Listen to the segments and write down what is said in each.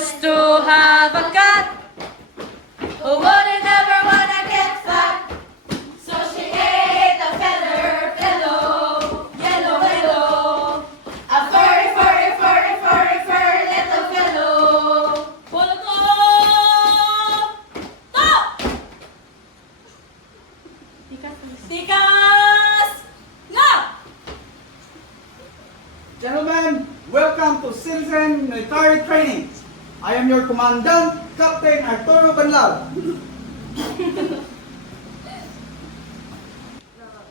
used to have a cat who wouldn't ever wanna get fat. So she ate a feather pillow, yellow willow, a furry, furry, furry, furry, furry little fellow. Pull it up! Stop! Tikas! No! Gentlemen, welcome to Citizen Military Training. I am your Commandant, Captain Arturo Banlao.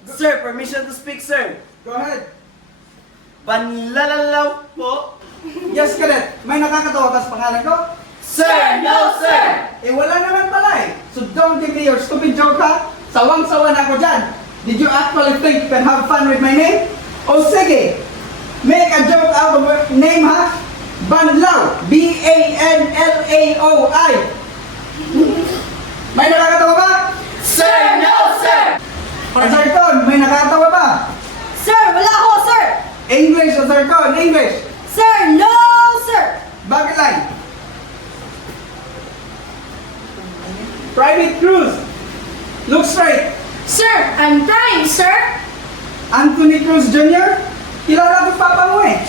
Sir, permission to speak, sir. Go ahead. Banlalalaw po. Yes, Cadet. May nakakatawa ka sa pangalan ko? Sir, no, sir. Eh, wala naman pala eh. So don't give me your stupid joke, ha? Sawang-sawa na ako dyan. Did you actually think you can have fun with my name? O sige, make a joke out of your name, ha? Banlao. B-A-N-L-A-O-I. May nakakatawa ba? Sir, no, sir. Azarcon, may nakakatawa ba? Sir, wala ako, sir! English, Azarcon, English. Sir, no, sir! Bakit lang? Private Cruz. Look straight. Sir, I'm trying, sir! Anthony Cruz Jr. Kilala ko papa mo eh.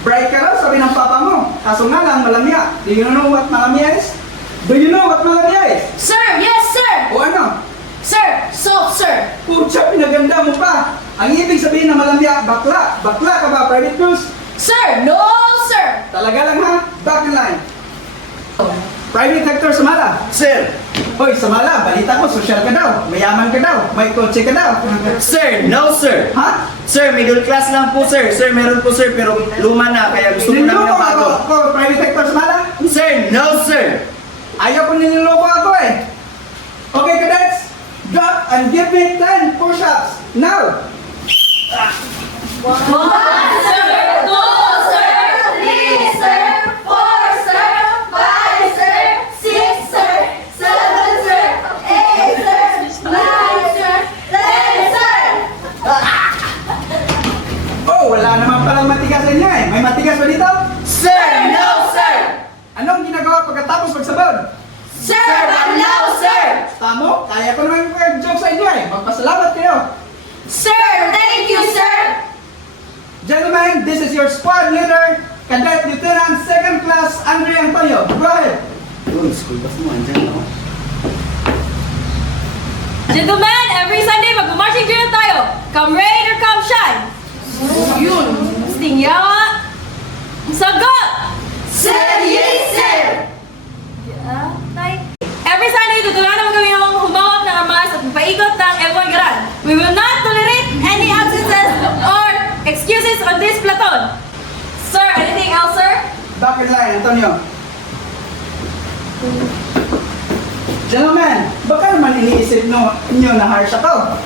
Bright ka raw, sabi ng papa mo. Kaso nga lang, malamya. Do you know what malamya is? Do you know what malamya is? Sir, yes, sir! O ano? Sir, soap, sir! Pucha, pinaganda mo pa. Ang ibig sabihin ng malamya, bakla. Bakla ka ba, Private Cruz? Sir, no, sir! Talaga lang ha? Back in line. Private Hector Samala. Sir. Hoy, Samala, balita ko, social ka daw. Mayaman ka daw. May kotse ka daw. Sir, no, sir. Ha? Sir, middle class lang po, sir. Sir, meron po, sir, pero luma na, kaya gusto ko namin Niloloko na bago. ako, Private Hector Samala. Sir, no, sir. Ayaw ko niloloko ako eh. Okay, cadets. Drop and give me 10 push-ups. Now. One, sir! Two, sir! Three, sir! Four, sir! Five, sir! Six, sir! Seven, sir! Eight, sir! Nine, sir! 10, sir! Oh, wala naman palang matigasan niya eh. May matigas ba dito? Sir, no, sir. Anong ginagawa pagkatapos magsabon? Sir, banlaw, sir! Tamo, kaya ko naman joke sa inyo eh. Magpasalamat kayo. Sir, thank you, sir! Gentlemen, this is your squad leader, Cadet Lieutenant 2nd Class Andre Antonio. Go ahead. Yun, school bus mo, andyan na. Gentlemen, every Sunday mag-marching drill tayo. Come rain or come shine. Yun, sting yawa. Sagot! Sir, yes, sir! Every Sunday, tutulungan naman kami ng humawak ng armas at paikot ng F1 Garan. We will not tolerate any absences or excuses on this platoon. Sir, anything else, sir? Back in line, Antonio. Gentlemen, baka naman iniisip nyo na harsh ako.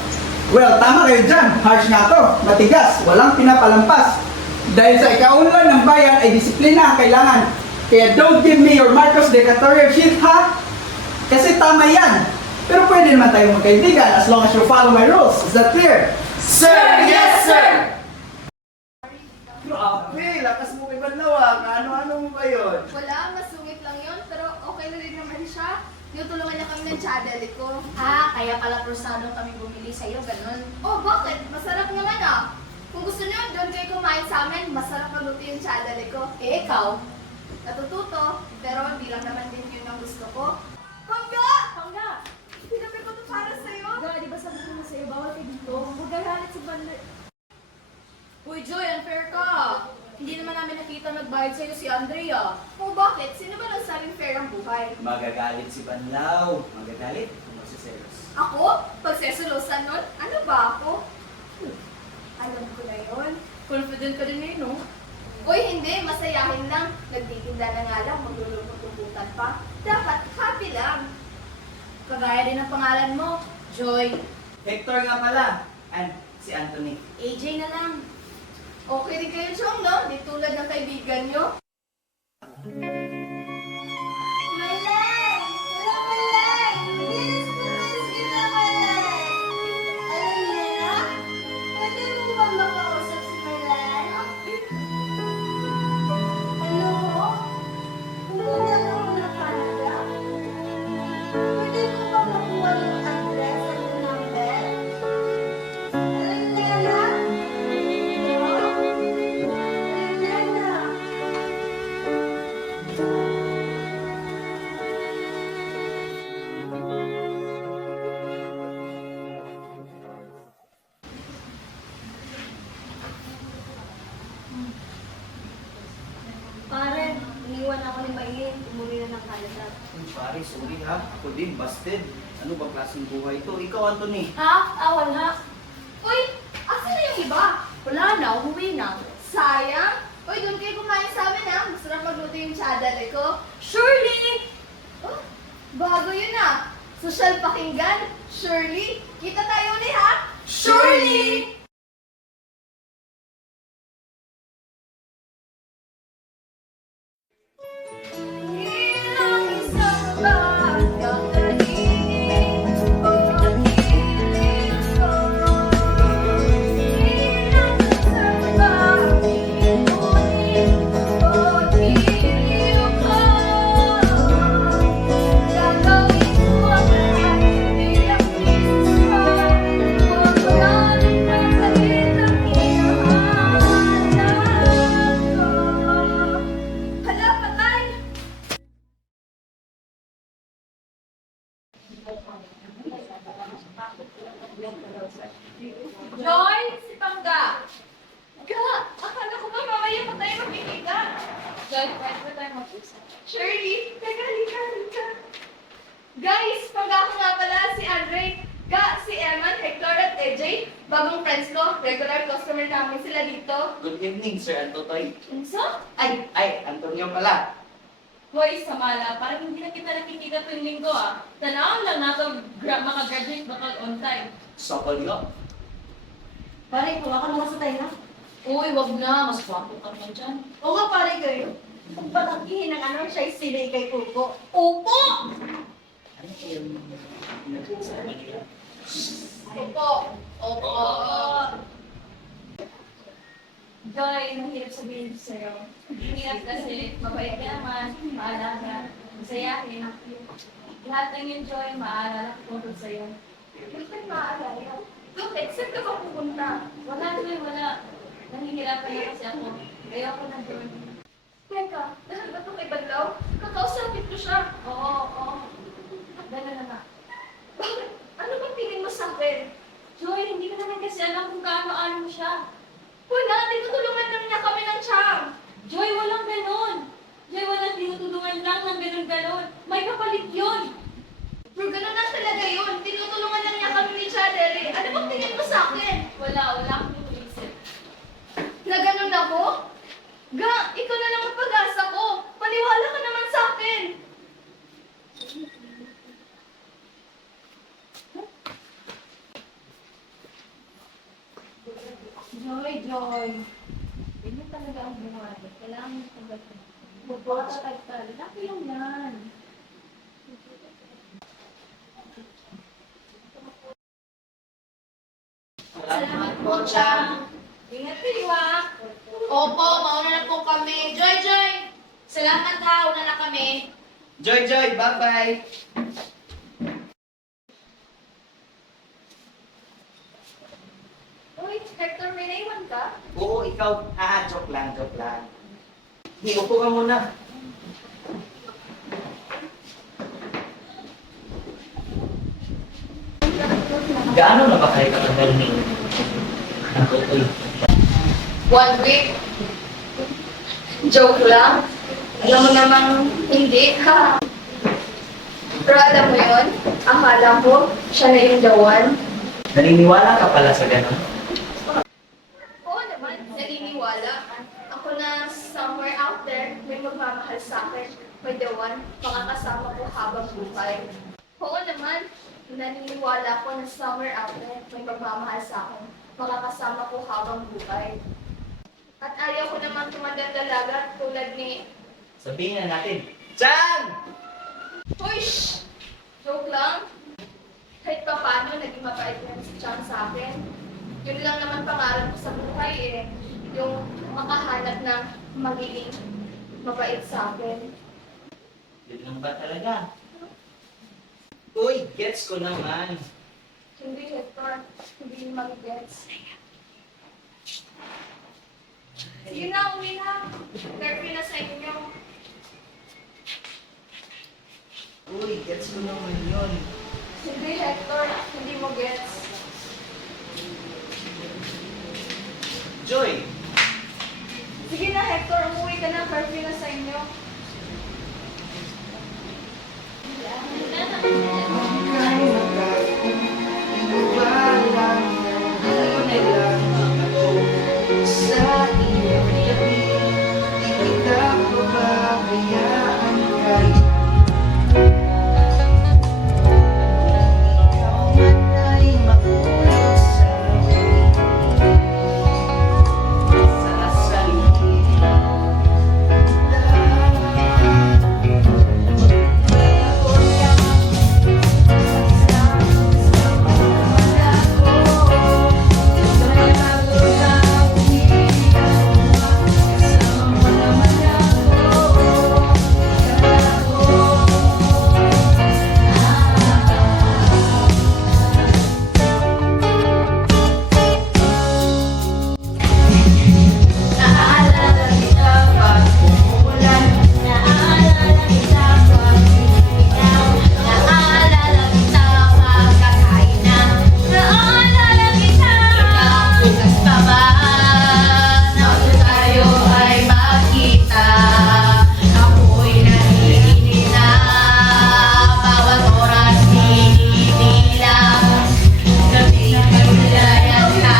Well, tama kayo dyan. Harsh nga to. Matigas. Walang pinapalampas. Dahil sa ikaunlad ng bayan ay disiplina ang kailangan. Kaya don't give me your Marcos Dictatorial shit, ha? Kasi tama yan. Pero pwede naman tayo magkaibigan as long as you follow my rules. Is that clear? Sir, yes, sir. Grabe, lakas mo kay Banlaw. Ano-ano mo ba yun? Wala, masungit lang yun, pero okay na rin naman siya. Tinutulungan niya kami ng chadali ko. Kaya pala prusado kami bumili sa'yo, ganun. Oh, bakit? Masarap naman ah. Kung gusto niyo, doon kayo kumain sa amin. Masarap maluto yung chadali ko. Eh, ikaw? Natututo, pero hindi lang naman din yun ang gusto ko. Pangga! Pangga! Pinabi ko to para sa'yo. Ga, di ba sabi ko na sa'yo, bawal ka dito? Huwag gagalit si Banlay. Uy, Joy, unfair ka. Hindi naman namin nakita nagbayad sa'yo si Andrea. Oh, bakit? Sino ba nagsabing fair ang buhay? Magagalit si Banlaw. Magagalit kung magsiselos. Ako? Pagseselosan nun? Ano ba ako? Alam ko na yun. Confident ka din ngayon, no? Uy, hindi. Masayahin lang. Nagtitinda na nga lang. Maglulungkot-ungkutan pa. Dapat happy lang. Kagaya din ang pangalan mo, Joy. Hector nga pala. And si Anthony. AJ na lang. Okay din kayo, Chong, no? Di tulad ng kaibigan nyo. Malay! Wala malay! Yes, please, kita malay! Alam niya na? Pwede mo ba makausap si Malay? Ano? Kung wala ka umuwi na ng Canada. Uy, pare, sorry ha. Ako din, busted. Ano ba klaseng buhay to? Ikaw, Anthony. Ha? Wala. Uy, asan na yung iba? Wala na, umuwi na. Sayang! Uy, doon kayo kumain sa amin ha. Masarap magluto yung chadale ko. Shirley! Oh, bago yun ah. Social pakinggan. Shirley, kita tayo ulit ha. Shirley! Ilang isang bagang nalinig ko, ilig ko. Ilang isang bagang inunin ko, ilig ko. Gagawin ko ang lahat bilang misis ko. Huwag mo namin magalit ang hinahanap ko. Hala, patay! Joy, si Pangga. Ga, akala ko ba mamaya pa tayo magkikita? Joy, pwede ba tayo mag-usap? Shirley, teka, halika. Guys, pagka ko nga pala si Andre, si Eman, Hector at AJ, bagong friends ko, regular customer namin sila dito. Good evening, Sir Antotoy. Unsa? Ay, Antonio pala. Hoy, Samala, parang hindi na kita nakikita tuwing linggo ah. Tanaw lang nato makagraduate bakal on time. Sa palyo. Pare, kuha ka naman sa tayo na. Uy, wag na. Mas gwapo ka naman dyan. Oo nga, pare kayo. Patagihin ng ano, siya silay kay Kuko. Opo! Ano yung pinag-usapan nila? Kuko. Opo! Joy, mahirap sabihin ko sa'yo. Mahirap kasi mabait ka naman, maalaga, masayahin. Lahat ng yung Joy, maalala ko tungkol sa'yo. Hindi ka maaalala. Bakit? Saan ka ba pupunta? Wala, Joy, wala. Nahihirapan na kasi ako. Ayoko na, Joy. Teka, dahil ba itong ibalaw? Kakausapin ko siya. Oo. Dala na nga. Bakit? Ano bang tingin mo sa akin? Joy, hindi ko naman kasi alam kung kaano-ano siya. Wala, tinutulungan lang niya kami ng tiyang. Joy, walang ganon. Joy, walang tinutulungan lang ng ganon-ganon. May kapalit yun. Pero gano'n na talaga yun. Tinutulungan lang niya kami ni Chadere. Ano bang tingin mo sa akin? Wala akong iniisip. Na gano'n ako? Ga, ikaw na lang ang pag-asa ko. Paniwala ka naman sa akin. Joy. Ganyan talaga ang buhay. Kailangan mo pagdating. Bubota tagtal. Laki lang yan. Salamat po, Chang. Ingat kayo ah. Opo, mauna na po kami. Joy! Salamat ha, una na kami. Joy, bye-bye. Uy, Hector, may naiwan ka? Oo, ikaw. Joke lang. Hindi, upo ka muna. Gaano na ba kayo katagal ni Antotoy? 1 week. Joke lang. Alam mo namang hindi, ha? Pero alam mo yun, akala ko siya na yung the one. Naniniwala ka pala sa ganun? Oo naman, naniniwala. Ako na somewhere out there, may magmamahal sa akin. May the one, makakasama ko habang buhay. Oo naman, naniniwala ko na somewhere out there, may magmamahal sa akin. Makakasama ko habang buhay. At ayaw ko naman tumandang dalaga tulad ni... Sabihin na natin, Chan! Uy! Joke lang. Kahit pa paano, naging mabait yan si Chan sa akin. Yun lang naman pangarap ko sa buhay eh. Yung makahanap ng magiging mabait sa akin. Yun lang ba talaga? Uy, gets ko naman. Hindi, Hector. Hindi mag-gets. Sige na, uwi na. Curfew na sa inyo. Uy, gets ko naman yun. Hindi, Hector. Hindi mo gets. Joy! Sige na, Hector. Umuwi ka na. Curfew na sa inyo. Kay magkaiwala lang ako sa iyong tabi. Di kita pababayaan kahit ikaw man ay makulong sa Naalala kita pag umulan. Naalala kita pag bibitaw. Naalala kita pag kakain na. Naalala kita. Ikaw bukas pa ba na tayo ay magkita? Ako'y nahihinig na bawat oras hinihilang. Gabi kagulayan ka.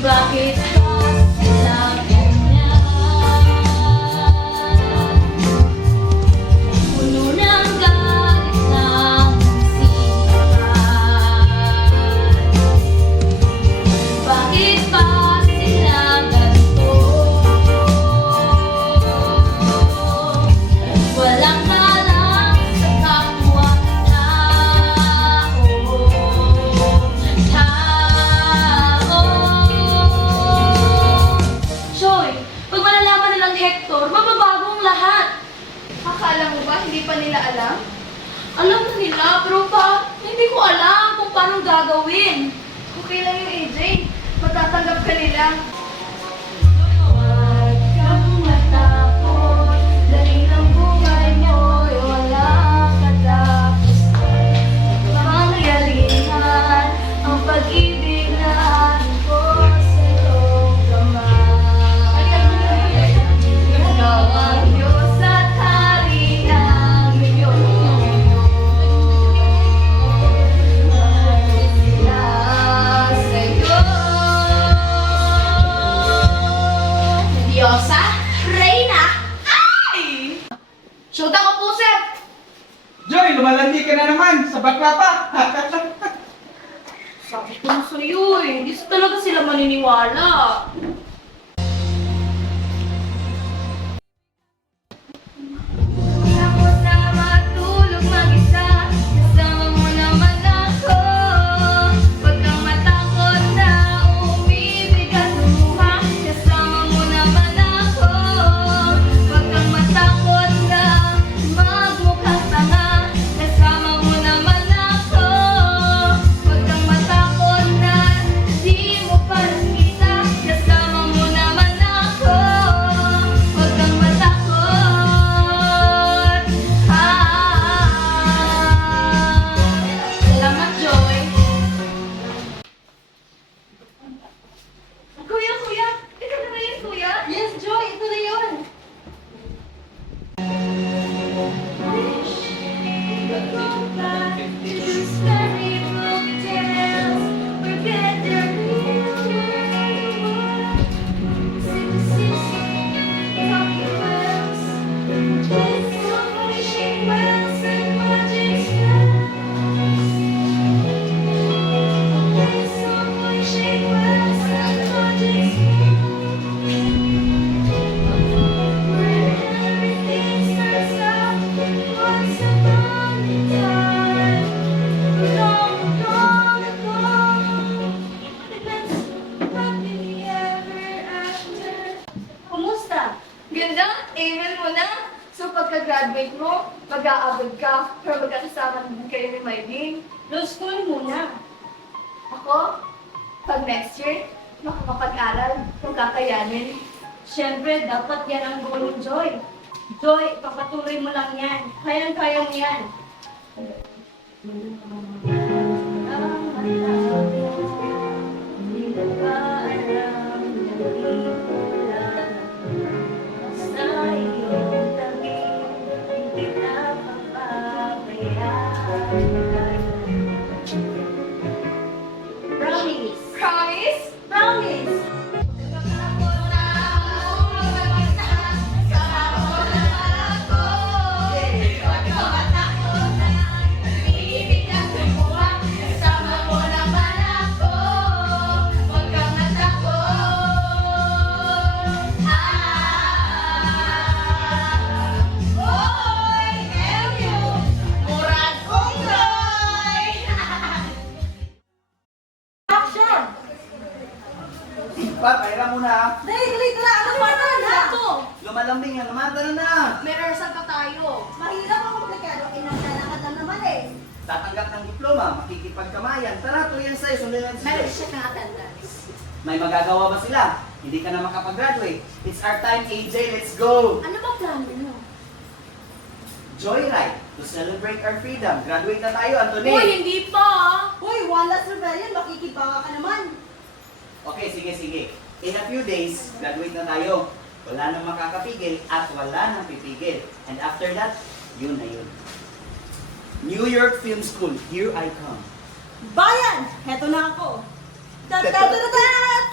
Bakit ba sila ganyan? Puno ng galit ng sikat. Bakit ba sila ganito? Walang alam sa kapwa-tao. Joy, pag malalaman nilang Hector, mababago ang lahat. Akala mo ba hindi pa nila alam? Alam na nila, pero hindi ko alam kung paano gagawin. Okay lang yung AJ. Matatanggap ka nila. Huwag kang matakot, dahil ang buhay mo'y walang katapusan. Mangyarihan ang pag-ibig na aking ko sa iyong kamay. Ikaw ang Diyos at Hari ng iyong sila sa'yo. Diyosa, Reyna, ay! Shoot ako po, sir! Joy, lumalandi ka na naman sa bakla pa. Sabi ko na sa'yo hindi talaga sila maniniwala. Takot na matulog mag-isa. Kasama mo naman ako. Huwag kang matakot na umibig at lumuha. Kasama mo naman ako. Huwag kang matakot na magmukhang tanga. Kasama mo naman ako. Huwag kang matakot na di mo pa nakita. Maylene? Law school muna. Ako? Pag next year, makakapag-aral kung kakayanin. Siyempre, dapat yan ang goal ng Joy. Joy, papatuloy mo lang yan. Kayang-kaya mo yan. Hindi ko pa alam na di ko lang basta iyong tabi, hindi na papabayaan. Promise! Promise? Promise! Action! Pa, paira muna ha. Dali, ano ba na? Lumalambing yan naman, tara na. May rehearsal pa tayo. Mahirap ako komplikado, inaglalakad lang naman eh. Tatanggap ng diploma, makikipagkamayan. Tara, tuloy yan sa'yo, sundan yan Meron sa'yo. siya ng attendance. May magagawa ba sila? Hindi ka na makapag-graduate. It's our time, AJ, let's go! Ano ba plano mo? Joyride, to celebrate our freedom. Graduate na tayo, Anthony. hindi pa. Hoy, one last rebellion, makikibaka ka naman. Okay, sige. In a few days, graduate na tayo. Wala nang makakapigil at wala nang pipigil. And after that, yun na yun. New York Film School, here I come. Bayan! Heto na ako. Tat-tat-tat-tat!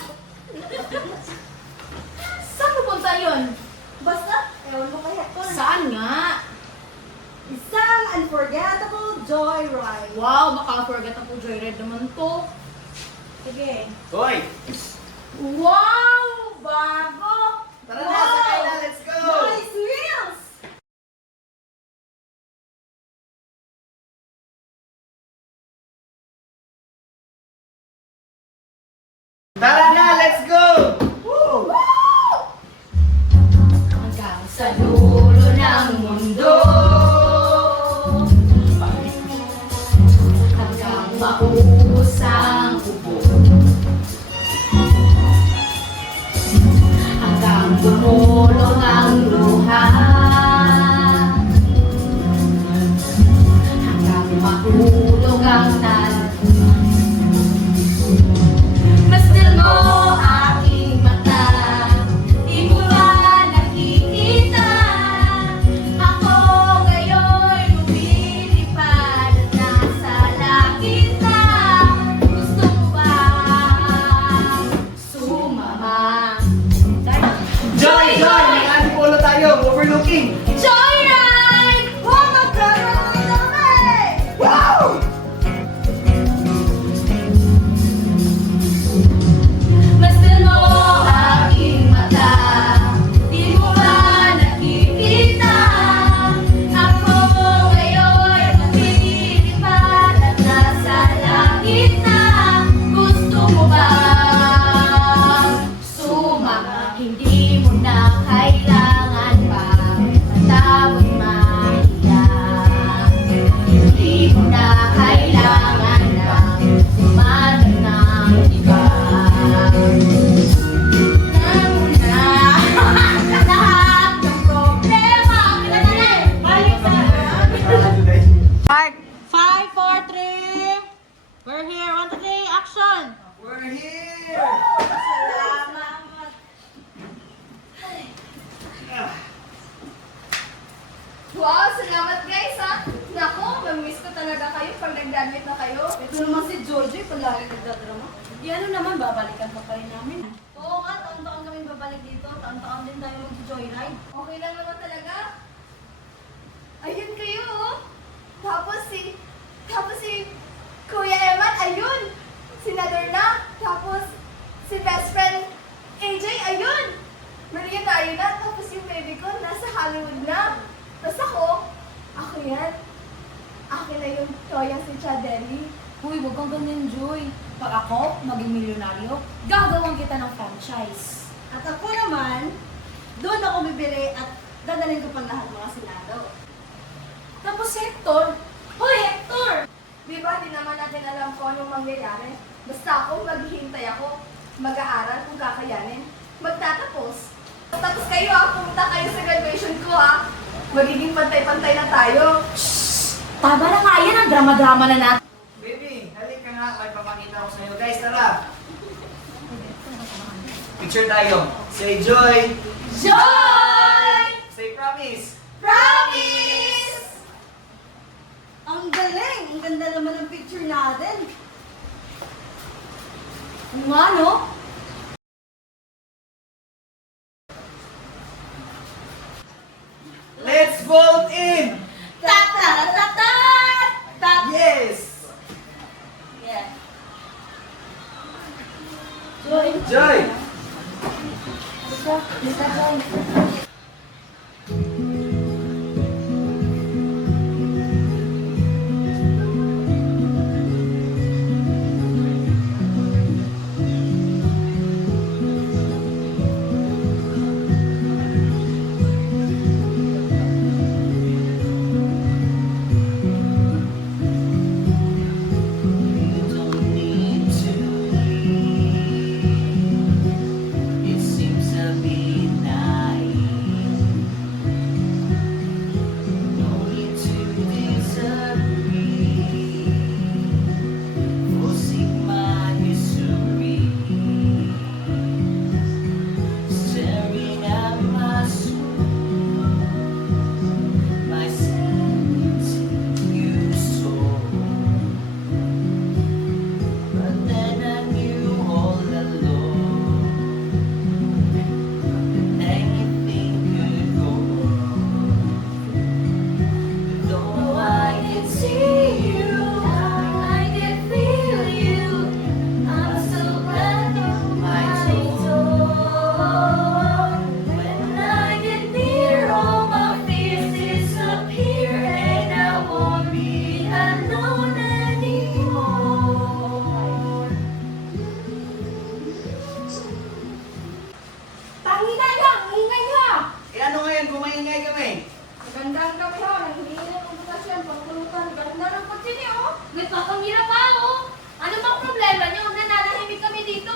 Saan pupunta yun? Basta, ewan ko kay Hector. Saan nga? Isang unforgettable joyride. Wow, maka-forgettable joyride naman to. Sige. Hoy! Wow! Bago! Tara na, sakay na, let's go! Nice wheels! Tara na, let's go! Woo! Hanggang sa dulo ng mundo, hanggang maubos ang ubo, hanggang bumulong ang luha, hanggang mahulog ang tal. Masdan mo aking mata, di mo ba nakikita? Ako ngayon lumilipad at nasa langit na. Gusto mo ba sumama? Joy! May antipolo tayo, overlooking! Joyride! Oh, mag-joyride na kami! Wow! Masdan mo aking mata, di mo ba nakikita? Ako ngayon lumilipad at nasa langit na. Gusto mo ba sumama? Hindi mo na kailangan pa matawag mahiya. Hindi mo na kailangan pa umanap ng iba. Lahat ng problema, balik sa Mark, 5, 4, 3. We're here. 1, 2, 3, action! We're here! Salamat. Wow, salamat guys ha! Naku, mamiss ko talaga kayo pag nag-graduate na kayo. Ito naman si Jojo, palagi nagdadrama. Di ano naman, babalikan pa rin namin. Oo nga, taon-taon kami babalik dito. Taon-taon din tayo mag-joyride. Okay lang naman talaga. Ayun kayo oh. Tapos si Kuya Eman, ayun. Senador na. Tapos si best friend AJ, ayun. Maria tayo na. Tapos yung baby ko, nasa Hollywood na. Tapos ako yan. Akin na yung toyang si Chadeli. Uy, huwag kang ganyan, Joy. Pag ako, maging milyonaryo, gagawin kita ng franchise. At ako naman, doon ako bibili at dadalhin ko pang lahat mga senado. Tapos si Hector. Hoy, Hector! kung anong mangyayari. Basta ako, maghihintay ako. Mag-aaral kung kakayanin. Magtatapos. Tapos kayo pumunta kayo sa graduation ko Magiging pantay-pantay na tayo. Tama na nga yan, ang drama-drama na natin. Baby, halika nga. May papakita ko sa iyo. Guys, tara. Picture tayo. Say joy. Joy! Say promise. Promise! Ang galing! Ang ganda naman ng picture natin. Ano nga, no? Let's vote in! Ta-ta-ta-ta-ta! Yes! Yeah. Joy! Joy! Mr. Joy. You don't need to leave. It seems to be night. No need to disagree. Forcing my history. Staring at my soul. My sanity you saw. But then I knew all along anything could go wrong. Though I can see you, I can feel you. I'm so glad you're my soul. When I get near, all my fears disappear, and I won't be alone anymore. Pangingay lang! Ingay nga! Eh ano ngayon kung maingay kami? Maganda ang kami Nanghihingi ng imbitasyon, pangkulutan. Ganda ng patsini Nagpapangira pa, oh. Ano bang problema niyo? Nananahimik kami dito,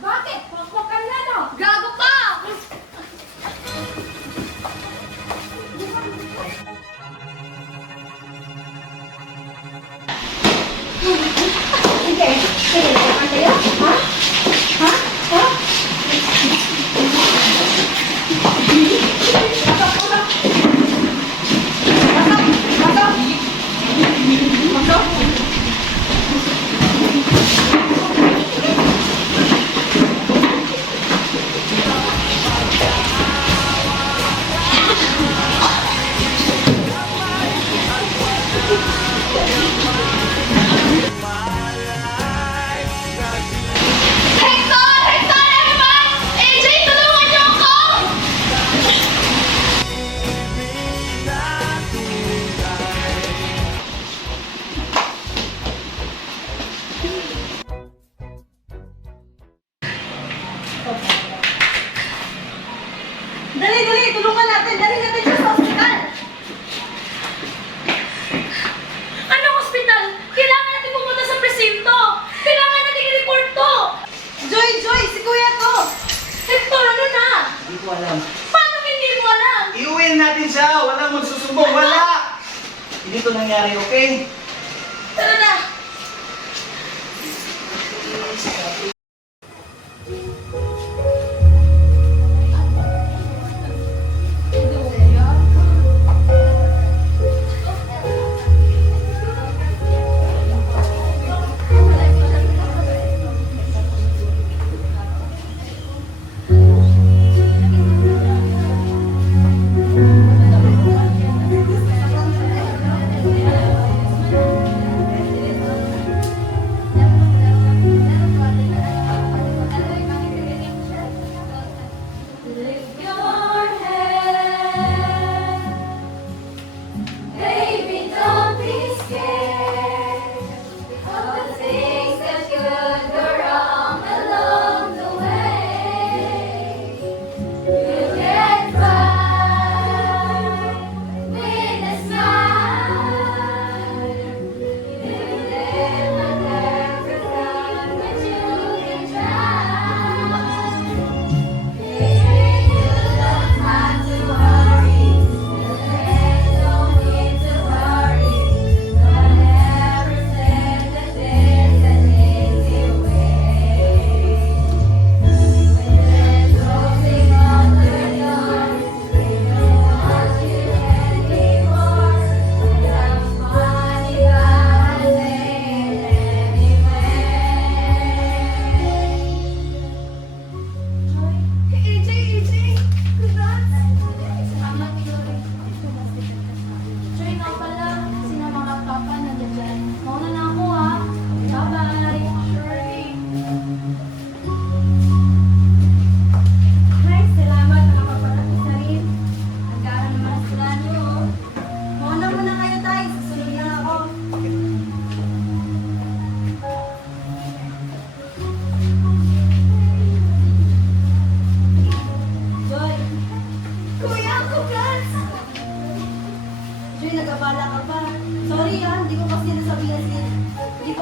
Bakit? Pakpakan na Gago ka! Sige, sige, naman kayo? Ha? Ha? Ha? Hector! Hector, everyone! AJ, tulungan niyo ako! Dali, dali! Tulungan natin! Dali natin siya sa hospital! Anong hospital? Kailangan natin pumunta sa presinto! Kailangan natin i-report to! Joy, Joy! Si Kuya to! Hector, ano na? Hindi ko alam. Paano hindi mo alam? Iuwiin natin siya! Walang magsusumbong! Wala! Hindi to nangyari, okay? Tara na!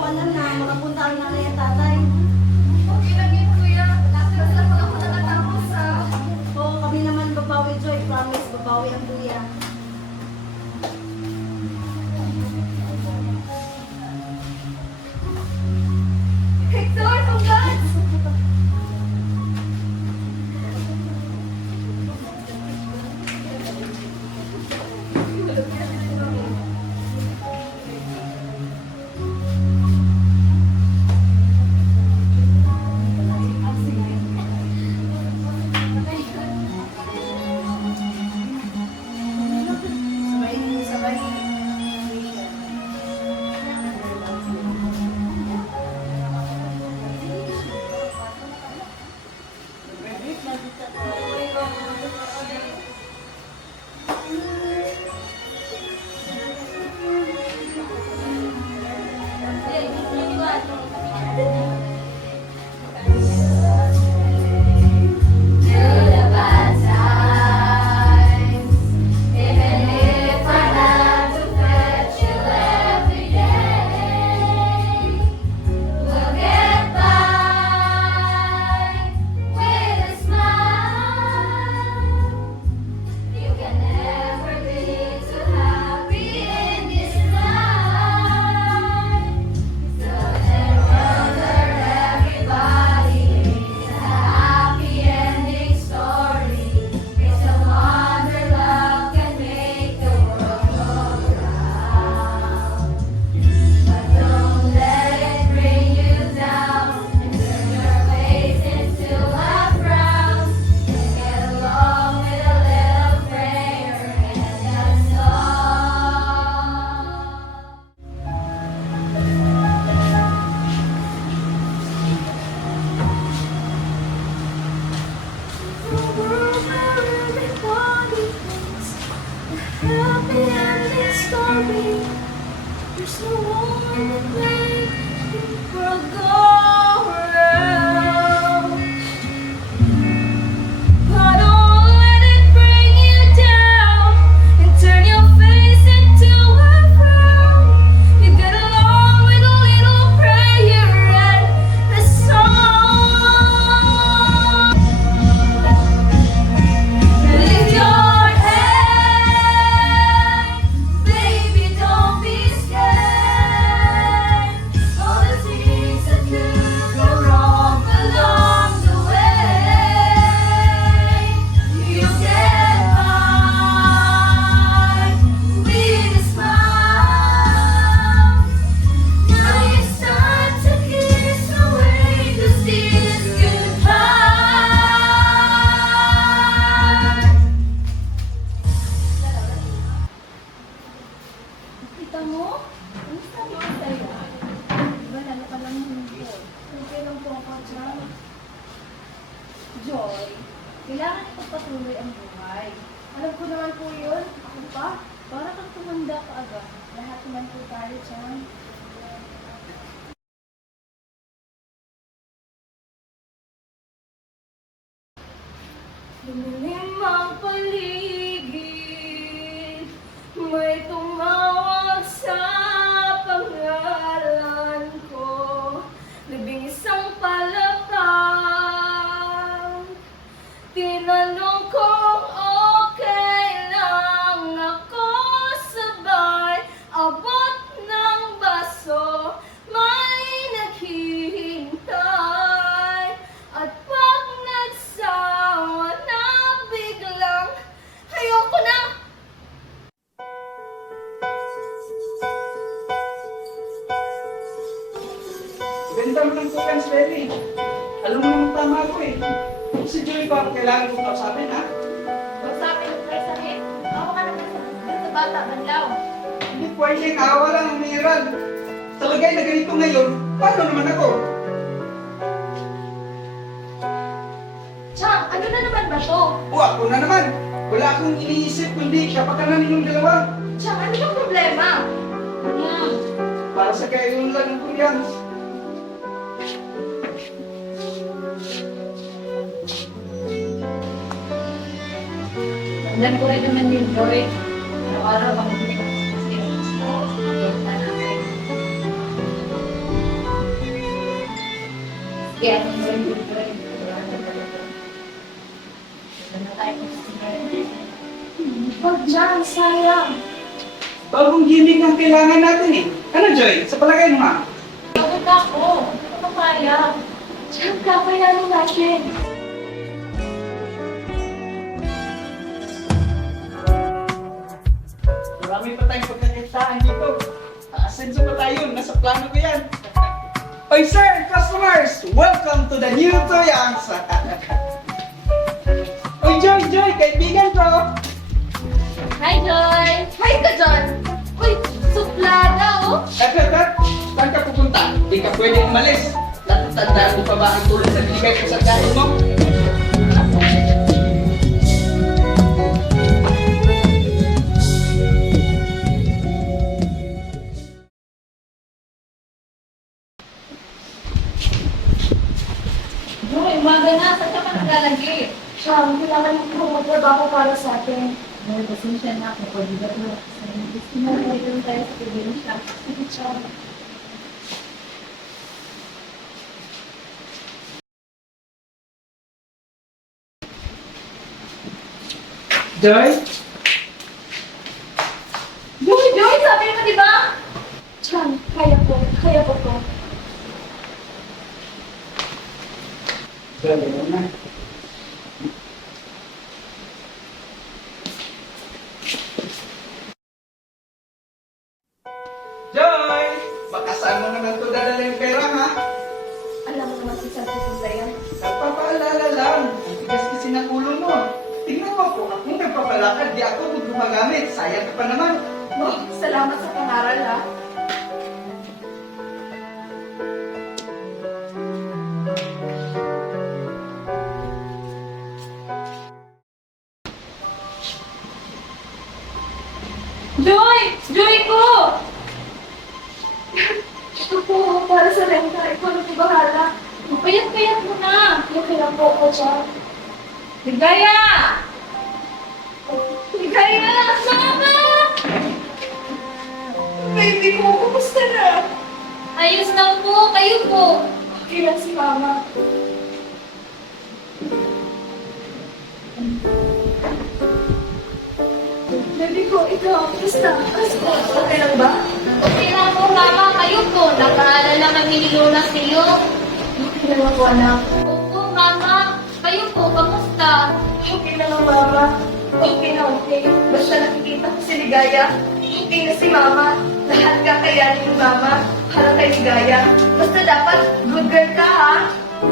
alam na makapunta ang nanay at tatay. Okay lang yun, kuya. Basta pag ako nakatapos sa... Oo, kami naman babawi, Joy. Promise, babawi ang kuya. Hector, congrats! Sabay, sabay. Even if I had to fetch you every day, we'll get by with a smile. You can never be too happy in this life. So then wonder everybody is a happy ending story. It's a wonder love can make the world go round. But don't let it bring you down and turn your face into a frown. Just get along with a little prayer and that's all. The world where everybody thinks a happy ending story. There's no one to make the world go round. But don't let it bring you down and turn your face into a frown. You get along with a little prayer and a song. Lift your head, baby, don't be scared. All the things that could go wrong along the way, you'll get by with a smile. Now it's time to kiss away those tears goodbye. Kita mo? Ano sabi ko sa'yo? Diba lalo ka lang mundo? Okay lang po ako dyan. Joy, kailangan ipagpatuloy ang buhay. Alam ko naman po yun. Ako pa, para kang tumanda ka agad. Lahat naman po tayo dyan. Lumilim ang paligid, may tumawag sa pangalan ko. Labing isang palapag, tinanong kung okay lang ako. Sabay abot ng baso, may naghihintay. At pag nagsawa na biglang, ayoko na! Ganda mo ng kukan, Shelly. Alam mo naman tama ko eh. Si Joy ba ang kailangan kong kausapin, ha? Huwag sa akin ang sakit. Ako ka naman sa bata, banlaw. Hindi pwedeng awa lang ang mayroon. Sa lagay na ganito ngayon, paano naman ako? Chang, ano na naman ba to? O ako na naman. Wala akong iniisip kundi siya pakanan ninyong dalawa. Chang, ano bang problema? Para sa kayon lang ng kuryans. Alam ko rin naman yun, Joy. Araw-araw bang hindi ka kasi namin. Kaya kung may libre, na tayo Huwag dyan, sayang. Bagong gimmick ang kailangan natin eh. Ano, Joy? Sa palagay mo nga? Pagod ako. Ano kaya? Diyan, kakayanin natin. Marami pa tayong pagkakakitaan dito. Asenso pa tayo. Nasa plano ko yan. Oy, sir! Customers! Welcome to the new Toyangs! Oy, Joy! Joy! Kaibigan ko! Hi, Joy! Hi ka dyan! Uy, suplada oh! Kat! Saan ka pupunta? Hindi ka pwede umalis. Natatandaan mo pa ba ang tulad na binigay ko sa kain mo? Joy, umaga na. Saan ka pa naglalagi? Siya, kailangan mo magtrabaho para sa atin. Joy, pasensya na. Napagigat mo. Gusto mo na tayo sa probinsya. Sige, siya. Joy? Joy, sabi mo, di ba? Chan, kaya ko to. Joy, ano na? Joy! Baka saan mo naman ito dadala yung pera, ha? Alam mo naman si Santo yan. Nagpapaalala lang. Ang tigas kasi ng ulo mo. Tingnan mo po, kung nagpapalakad, di ako gumagamit. Sayang ka pa naman. Oh, salamat sa pangaral, ha? Joy! Joy ko! Ito po, para sa renta. Ikaw na bahala. Payat-payat mo na. Okay lang po ako dyan. Ligaya! Ligaya! Mama! Baby ko, kumusta na? Ayos lang po. Kayo po. Okay lang si Mama. Baby ko, ikaw, kumusta? Okay lang ba? Okay lang po, Mama. Kayo po. Nakaalala kami ni Lola sa iyo. Okay lang ako, anak. Opo, Mama. Kayo po, kamusta? Okay na lang, Mama. Okay na okay. Basta nakikita ko si Ligaya. Okay na si Mama. Lahat kakayanin ni Mama. Para kay Ligaya. Basta dapat good girl ka, ha?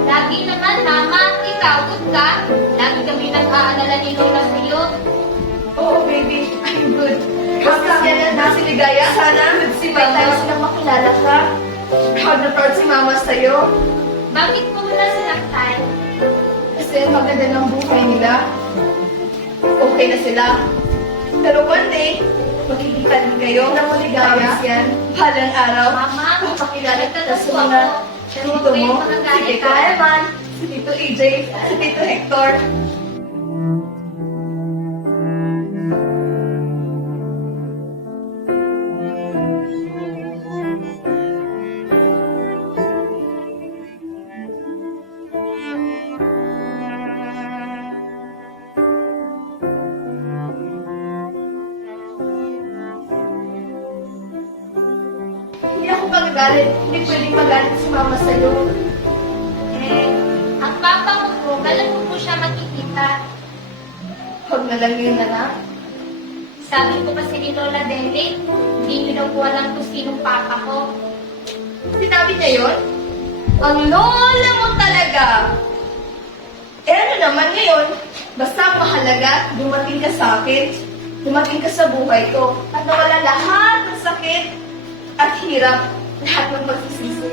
Lagi naman, Mama. Ikaw, good ka? Lagi kami nag-aalala ni Lola sa iyo. Oo, baby. I'm good. Basta na si Ligaya. Sana si Mama. May time silang makilala ka. Proud na proud si Mama sa'yo. Bakit mo na sinaktan? Kasi maganda ng buhay nila. Okay na sila. Pero one day, makikita din kayo na maligaya. Yan. Balang araw. Mama, Pakilala ka na sa po mga ako. tito mo. Huwag Si kayong Tito magagalit. Eman, si Tito AJ, si Tito Hector. Hindi ako magagalit. Hindi pwedeng magalit si Mama sa'yo. Eh, ang papa mo po, kailan mo po siya makikita? Huwag na lang yun, anak. Sabi ko kasi ni Lola Dele, hindi niyo daw po alam kung sinong papa ko. Sinabi niya yun? Ang lola mo talaga! Eh ano naman ngayon? Basta ang mahalaga, dumating ka sa akin. Dumating ka sa buhay ko. At nawala lahat ng sakit at hirap. Lahat ng pagsisisi.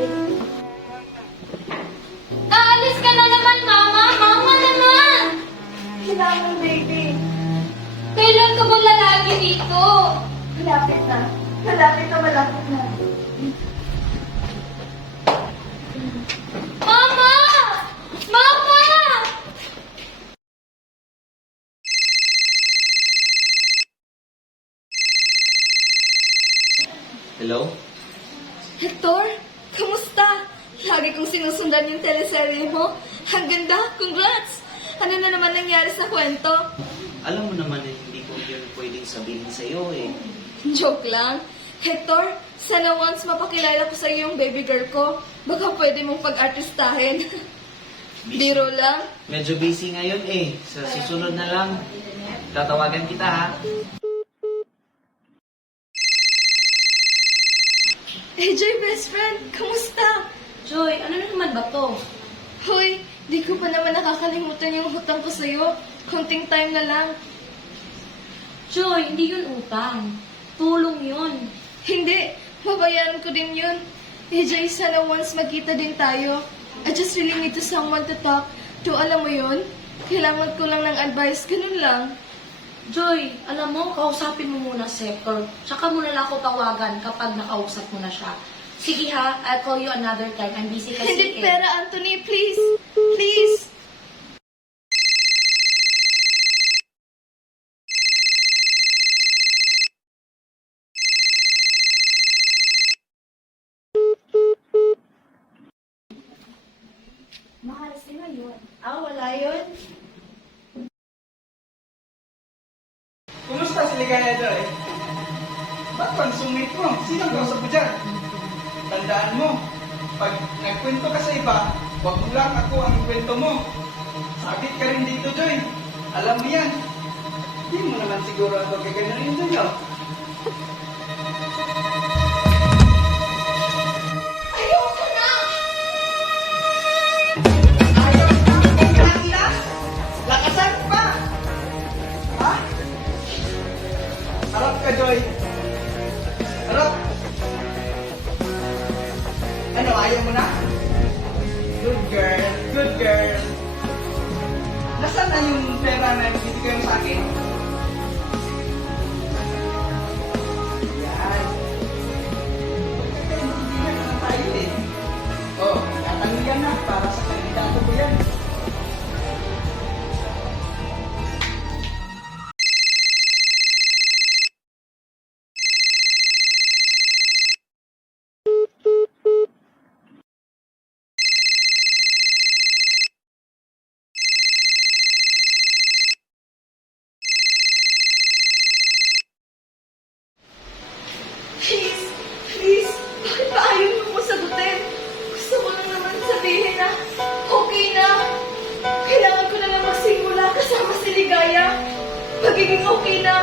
Aalis ka na naman, Mama! Mama naman! Kailangan, baby. Kailan ka ba lalagi dito? Malapit na. Malapit na, malapit na. Mama! Mama! Hello? Hector, kamusta? Lagi kong sinusundan yung teleserye mo. Ang ganda, congrats! Ano na naman nangyari sa kwento? Alam mo naman na hindi ko yun pwedeng sabihin sa'yo eh. Joke lang. Hector, sana once mapakilala ko sa iyo yung baby girl ko. Baka pwede mong pag-artistahin. Biro lang. Medyo busy ngayon eh. Sa susunod na lang, tatawagan kita ha. Joy, best friend, kamusta? Joy, ano na naman ba to? Hoy, di ko pa naman nakakalimutan yung hutang ko sa'yo. Konting time na lang. Joy, hindi yun utang. Tulong yun. Hindi, babayaran ko din yun. Joy, sana once magkita din tayo. I just really need to someone to talk to. Alam mo yun? Kailangan ko lang ng advice, ganun lang. Joy, alam mo, kausapin mo muna si Hector. Tsaka mo na lang ako tawagan kapag nakausap mo na siya. Sige ha, I'll call you another time. I'm busy kasi Hindi pera, Anthony, please. Please. Mahal sila yun. Wala yun. Kumusta si Ligaya, Joy? Ba't pang sungit mo? Sino ang kausap mo dyan? Tandaan mo, pag nagkwento ka sa iba, huwag mo lang ako ang kwento mo. Sabit ka rin dito, Joy. Alam mo yan. Hindi mo naman siguro ako gaganunin, Joy. Oh. Ayoko na! Ayaw na akong langlas? Lakasan pa! Ha? Harap ka, Joy. Harap! Ano, ayaw mo na? Good girl, good girl. Nasaan na yung pera na ibibigay mo sa akin? Yan. Pagkakaintindihan na tayo eh. Oh, tatanungan na para sa kandidato ko yan. Please, please, bakit ba ayaw mo ko sagutin? Gusto ko lang naman sabihin na okay na. Kailangan ko na lang magsimula kasama si Ligaya. Magiging okay na.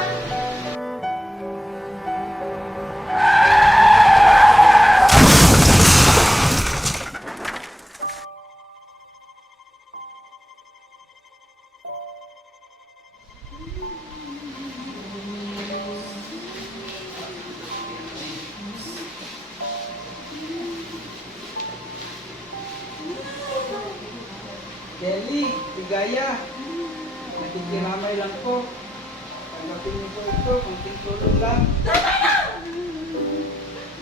Kelly, Ligaya, nakikiramay lang po. Tanggapin niyo po ito, konting tulong lang.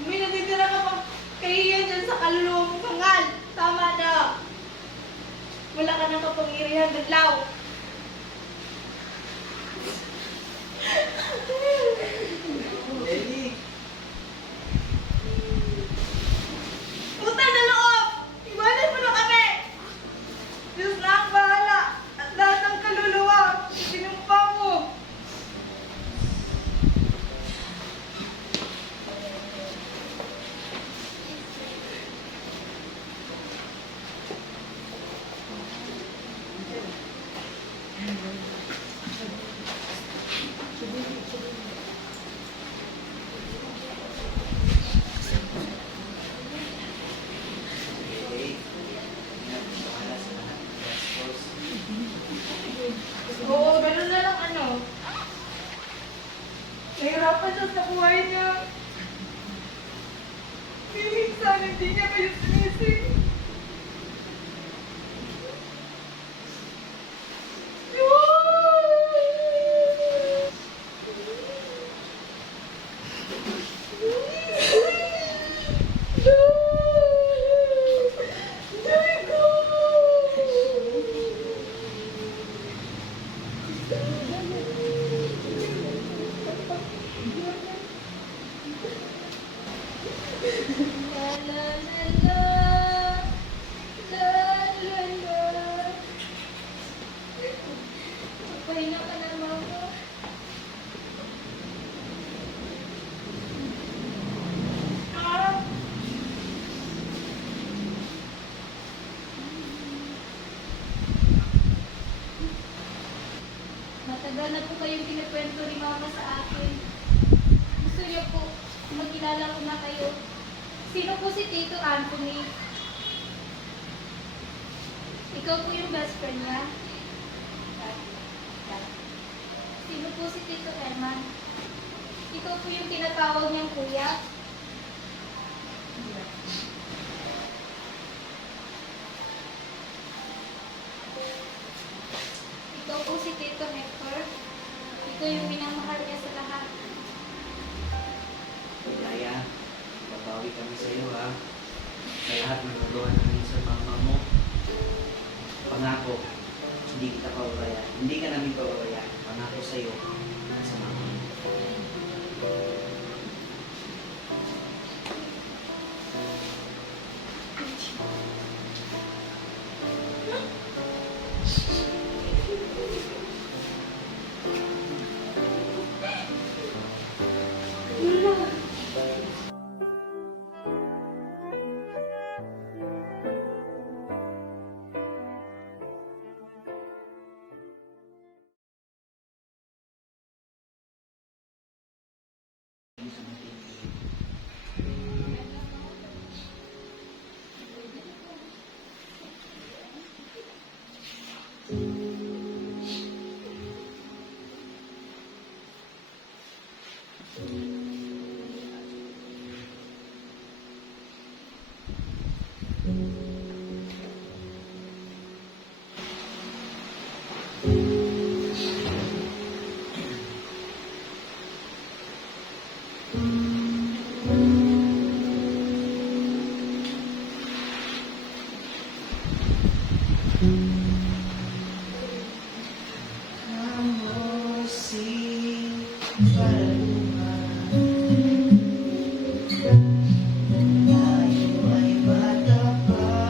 May natitira ka pang kahiyan dyan sa kaluluwa mong kangal. Tama na. Wala ka ng kapangyarihan, Dadlaw. Kelly, Utang na loob! Iwanan mo na kami! Diyos na ang bahala at lahat ng kaluluwa sinumpa mo. yung pinakwento ni Mama sa akin. Gusto niya po magkilala ko na kayo. Sino po si Tito Anthony? Ikaw po yung best friend niya? Sino po si Tito Eman? Ikaw po yung tinatawag niyang kuya? Ikaw po si Tito Hector? Ikaw yung minamahal niya sa lahat. Yaya, babawi kami sa iyo ha. Sa lahat ng nagawa namin sa mama mo. Pangako, hindi kita pababayaan. Hindi ka namin pababayaan. Pangako sa iyo sa mama mo. Tayo ay bata pa.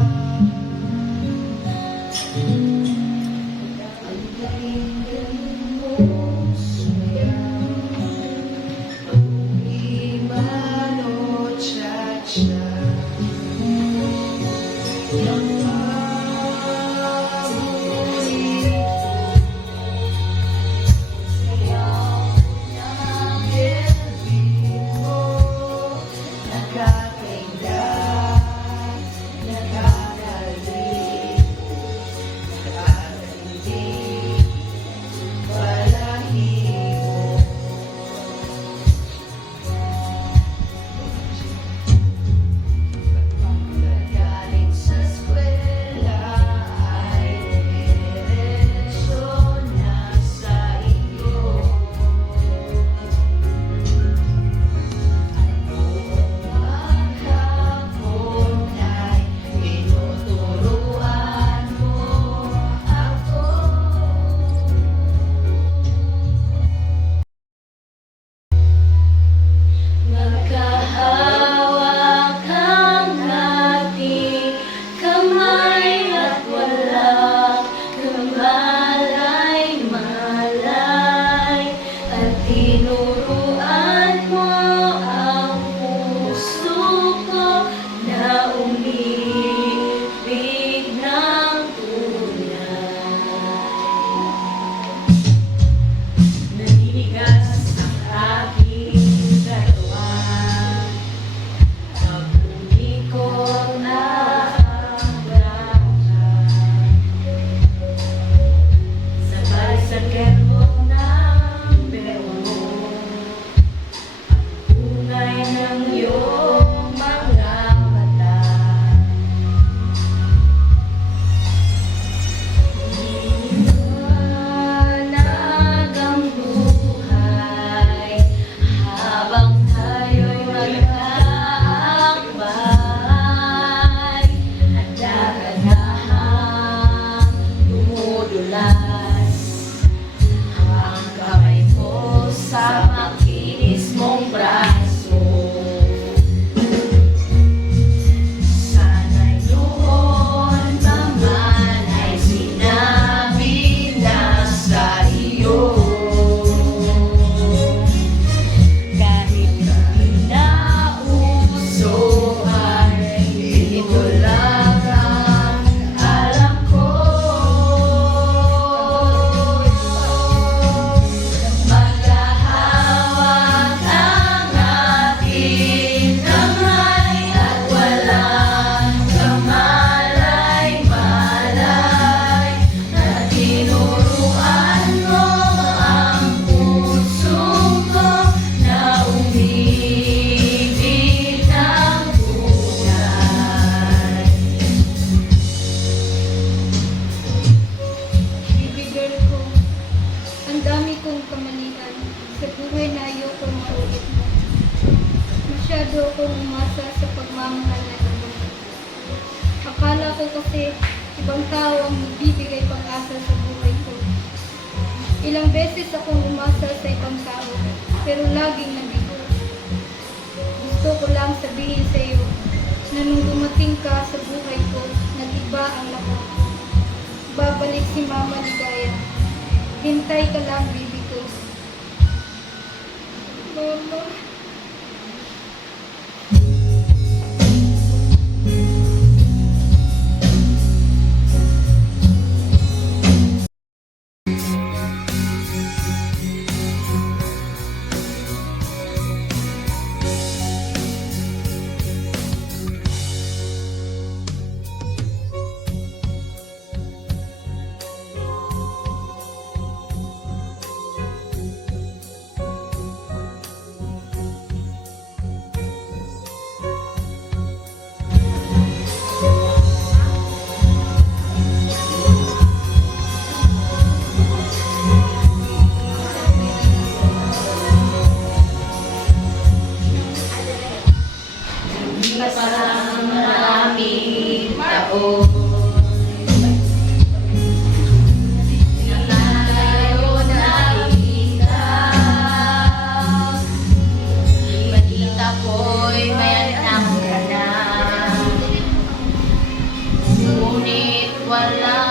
Nag-iisa ako kasi ibang tao ang nagbibigay pag-asa sa buhay ko. Ilang beses akong umasa sa ibang tao, pero laging nabigo. Gusto ko lang sabihin sa iyo na nung dumating ka sa buhay ko, nag-iba ang lahat. Babalik si Mama Ligaya. Hintay ka lang, baby ko. Mama. Maraming taon tayo nakita. Balita ko'y may anak ka na, ngunit wala